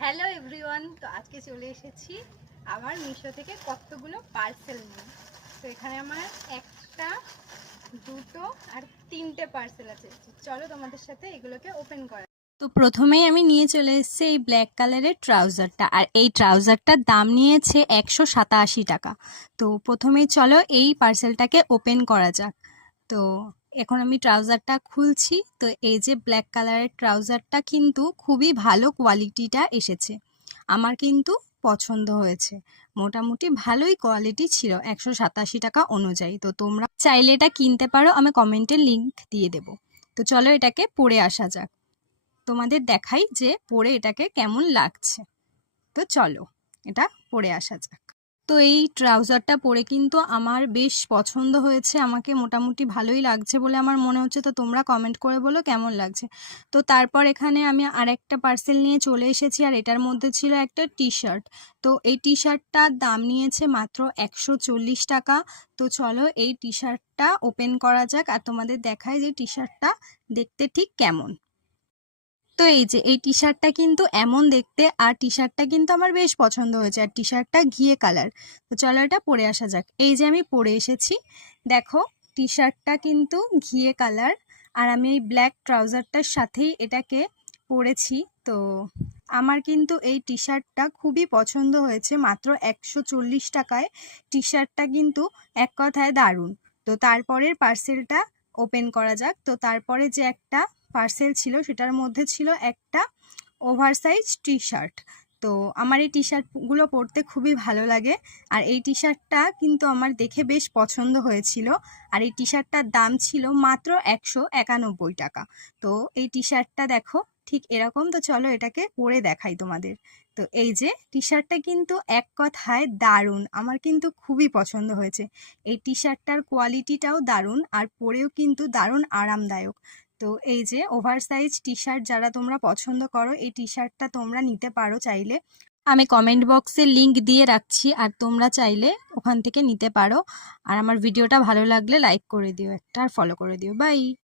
Hello everyone, তো আজকে চলে এসেছি আমার মিশো থেকে কতগুলো পার্সেল নিয়ে। তো এখানে আমার একটা, দুটো আর তিনটে পার্সেল আছে। চলো তোমাদের সাথে এগুলোকে ওপেন করা। তো প্রথমেই আমি নিয়ে চলে এসেছি এই ব্ল্যাক কালারের ট্রাউজারটা, আর এই ট্রাউজারটার দাম নিয়েছে 187 টাকা। তো প্রথমেই চলো এই পার্সেলটাকে ওপেন করা যাক। তো এখন আমি ট্রাউজারটা খুলছি। তো এই যে ব্ল্যাক কালারের ট্রাউজারটা কিন্তু খুবই ভালো কোয়ালিটিটা এসেছে, আমার কিন্তু পছন্দ হয়েছে। মোটামুটি ভালোই কোয়ালিটি ছিল 187 টাকা অনুযায়ী। তো তোমরা চাইলে এটা কিনতে পারো, আমি কমেন্টের লিংক দিয়ে দেবো। তো চলো এটাকে পরে আসা যাক, তোমাদের দেখাই যে পরে এটাকে কেমন লাগছে। তো চলো এটা পরে আসা যাক। তো এই ট্রাউজারটা পরে কিন্তু আমার বেশ পছন্দ হয়েছে, আমাকে মোটামুটি ভালোই লাগছে বলে আমার মনে হচ্ছে। তো তোমরা কমেন্ট করে বলো কেমন লাগছে। তো তারপর এখানে আমি আরেকটা পার্সেল নিয়ে চলে এসেছি, আর এটার মধ্যে ছিল একটা টি শার্ট। তো এই টি শার্টটার দাম নিয়েছে মাত্র 140 টাকা। তো চলো এই টি শার্টটা ওপেন করা যাক, আর তোমাদের দেখায় যে টি শার্টটা দেখতে ঠিক কেমন। তো এই যে এই টি শার্টটা কিন্তু এমন দেখতে, আর টি শার্টটা কিন্তু আমার বেশ পছন্দ হয়েছে, আর টি শার্টটা ঘিয়ে কালার। তো চলো এটা পরে আসা যাক। এই যে আমি পরে এসেছি, দেখো টি শার্টটা কিন্তু ঘিয়ে কালার, আর আমি এই ব্ল্যাক ট্রাউজারটার সাথেই এটাকে পরেছি। তো আমার কিন্তু এই টি শার্টটা খুবই পছন্দ হয়েছে, মাত্র 140 টাকায় টি শার্টটা কিন্তু এক কথায় দারুণ। তো তারপরের পার্সেলটা ওপেন করা যাক। তো তারপরে যে একটা পার্সেল ছিল সেটার মধ্যে ছিল একটা ওভারসাইজ টি শার্ট। তো আমার এই টি শার্টগুলো পরতে খুবই ভালো লাগে, আর এই টি শার্টটা কিন্তু আমার দেখে বেশ পছন্দ হয়েছিল, আর এই টি শার্টটার দাম ছিল মাত্র 191 টাকা। তো এই টি শার্টটা দেখো ঠিক এরকম। তো চলো এটাকে পরে দেখাই তোমাদের। তো এই যে টি শার্টটা কিন্তু এক কথায় দারুণ, আমার কিন্তু খুবই পছন্দ হয়েছে। এই টি শার্টটার কোয়ালিটিটাও দারুণ, আর পরেও কিন্তু দারুণ আরামদায়ক। তো এই যে ওভারসাইজ টি শার্ট যারা তোমরা পছন্দ করো, এই টি শার্টটা তোমরা নিতে পারো চাইলে। আমি কমেন্ট বক্সে লিংক দিয়ে রাখছি, আর তোমরা চাইলে ওখান থেকে নিতে পারো। আর আমার ভিডিওটা ভালো লাগলে লাইক করে দিও একটা, আর ফলো করে দিও। বাই।